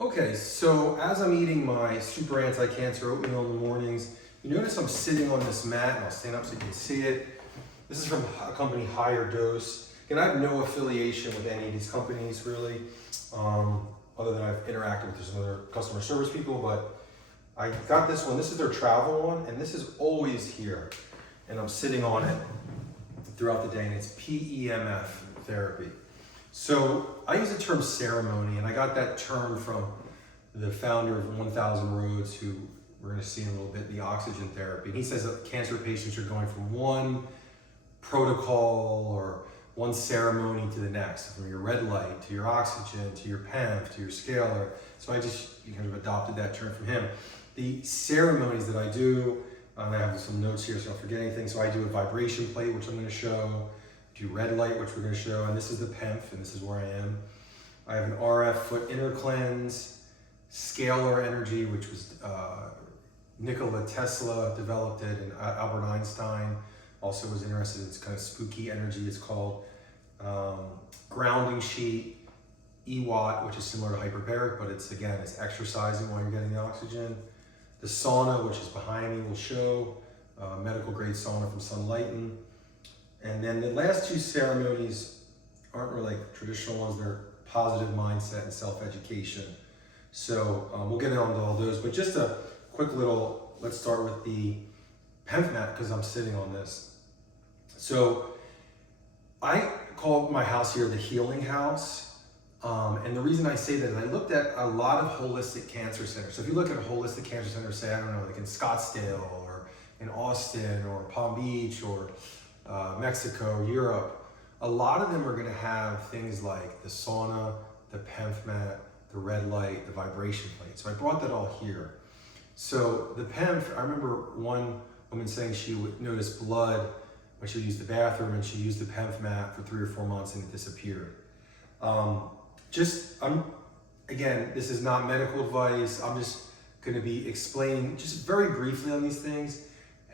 Okay, so as I'm eating my super anti-cancer oatmeal in the mornings, you notice I'm sitting on this mat, and I'll stand up so you can see it. This is from a company, Higher Dose. And I have no affiliation with any of these companies really, other than I've interacted with some other customer service people, but I got this one. This is their travel one, and this is always here. And I'm sitting on it throughout the day, and it's PEMF therapy. So I use the term ceremony, and I got that term from the founder of 1000 Roads, who we're going to see in a little bit, the oxygen therapy. And he says that cancer patients are going from one protocol or one ceremony to the next, from your red light to your oxygen to your PEMF to your scalar. So I just kind of adopted that term from him. The ceremonies that I do, and I have some notes here so I don't forget anything. So I do a vibration plate, which I'm going to show. Do red light, which we're going to show, and this is the PEMF, and this is where I am. I have an RF foot inner cleanse, Scalar Energy, which was Nikola Tesla developed it, and Albert Einstein also was interested in this kind of spooky energy. It's called grounding sheet, EWOT, which is similar to hyperbaric, but it's exercising while you're getting the oxygen. The sauna, which is behind me, will show medical grade sauna from Sunlighten. And then the last two ceremonies aren't really like traditional ones, they're positive mindset and self-education. So we'll get into all those, but just a quick little, let's start with the PEMF mat because I'm sitting on this. So I call my house here the healing house. And the reason I say that is I looked at a lot of holistic cancer centers. So if you look at a holistic cancer center, say, I don't know, like in Scottsdale or in Austin or Palm Beach or Mexico, Europe, a lot of them are going to have things like the sauna, the PEMF mat, the red light, the vibration plate. So I brought that all here. So the PEMF, I remember one woman saying she would notice blood when she would use the bathroom, and she used the PEMF mat for 3 or 4 months and it disappeared. Again, this is not medical advice. I'm just going to be explaining just very briefly on these things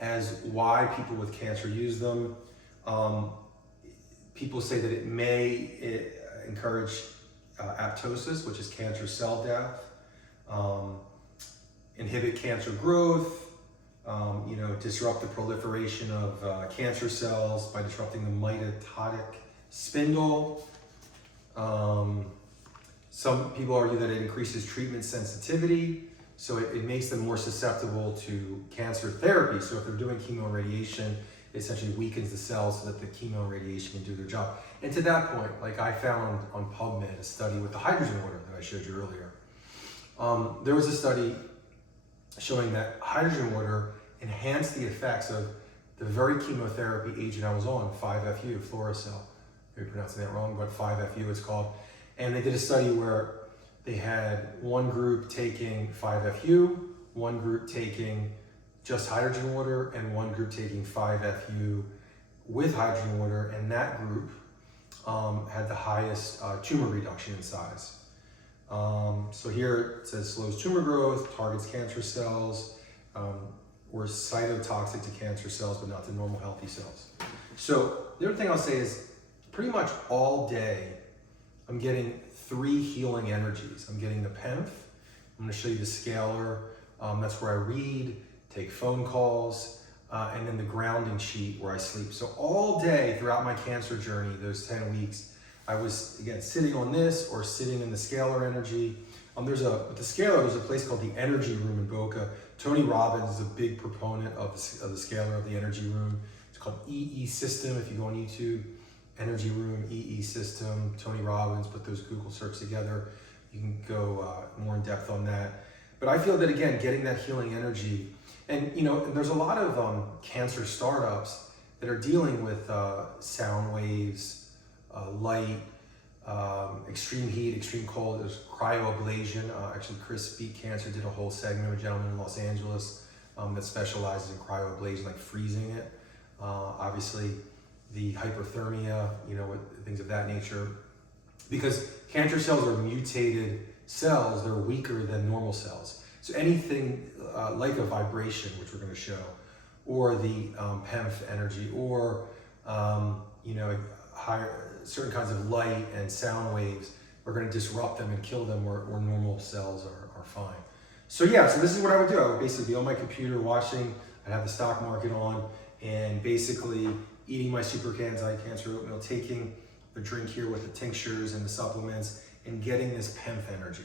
as why people with cancer use them. People say that it may encourage apoptosis, which is cancer cell death, inhibit cancer growth, disrupt the proliferation of cancer cells by disrupting the mitotic spindle. Some people argue that it increases treatment sensitivity, so it makes them more susceptible to cancer therapy. So if they're doing chemo and radiation, it essentially weakens the cells so that the chemo and radiation can do their job. And to that point, like I found on PubMed a study with the hydrogen water that I showed you earlier. There was a study showing that hydrogen water enhanced the effects of the very chemotherapy agent I was on, 5-FU, Fluorocell. Maybe pronouncing that wrong, but 5-FU it's called. And they did a study where they had one group taking 5-FU, one group taking just hydrogen water, and one group taking 5-FU with hydrogen water, and that group had the highest tumor reduction in size. So here it says slows tumor growth, targets cancer cells, or cytotoxic to cancer cells, but not to normal healthy cells. So the other thing I'll say is pretty much all day, I'm getting 3 healing energies. I'm getting the PEMF, I'm going to show you the scalar, that's where I read, take phone calls, and then the grounding sheet where I sleep. So all day throughout my cancer journey, those 10 weeks, I was, again, sitting on this or sitting in the Scalar Energy. With the Scalar, there's a place called the Energy Room in Boca. Tony Robbins is a big proponent of the Scalar, of the Energy Room. It's called EE System if you go on YouTube. Energy Room, EE System, Tony Robbins, put those Google search together. You can go more in depth on that. But I feel that, again, getting that healing energy, and there's a lot of cancer startups that are dealing with sound waves, light, extreme heat, extreme cold. There's cryoablation. Actually, Chris Beat Cancer did a whole segment with a gentleman in Los Angeles that specializes in cryoablation, like freezing it. Obviously, the hyperthermia, with things of that nature. Because cancer cells are mutated cells, they're weaker than normal cells. So anything like a vibration, which we're going to show, or the PEMF energy, or higher certain kinds of light and sound waves, are going to disrupt them and kill them where normal cells are fine. So yeah, so this is what I would do. I would basically be on my computer watching, I'd have the stock market on, and basically eating my super anti-cancer oatmeal, taking the drink here with the tinctures and the supplements, and getting this PEMF energy.